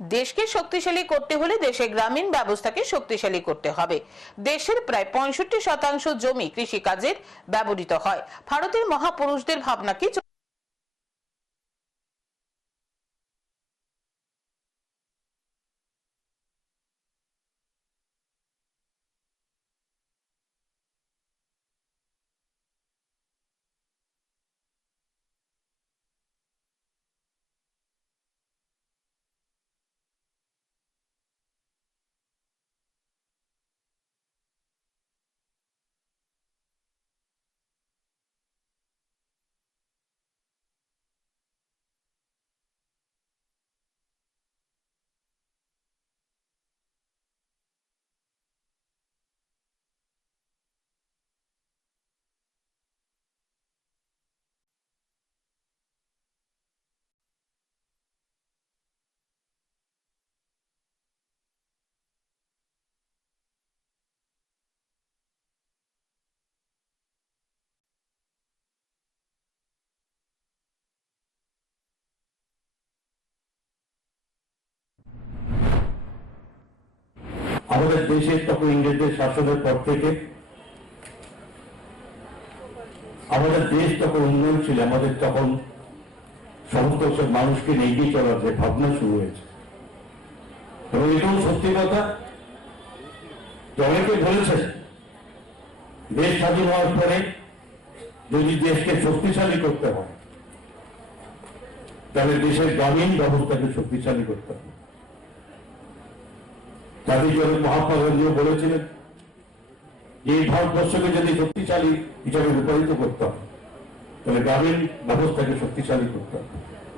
দেশকে শক্তিশালী করতে হলে দেশে গ্রামীণ ব্যবস্থাকে শক্তিশালী করতে হবে। দেশের প্রায় পঁয়ষট্টি শতাংশ জমি কৃষিকাজের ব্যবহৃত হয়। ভারতের মহাপুরুষদের ভাবনাকে আমাদের দেশে তখন ইংরেজদের শাসনের পর থেকে, আমাদের দেশ তখন উন্নয়নশীল, আমাদের তখন সমস্ত মানুষকে এগিয়ে চলার যে ভাবনা শুরু হয়েছে। এবং এটাও সত্যি কথা অনেকে বলেছেন, দেশ স্বাধীন হওয়ার পরে যদি দেশকে শক্তিশালী করতে হয়, তাহলে দেশের গ্রামীণ ব্যবস্থাকে শক্তিশালী করতে হবে। জাতির জন্য মহাত্মা গান্ধীও বলেছিলেন, যে এই ভারতবর্ষকে যদি শক্তিশালী হিসাবে রূপায়িত করতাম তাহলে গ্রামীণ ব্যবস্থাকে শক্তিশালী করতাম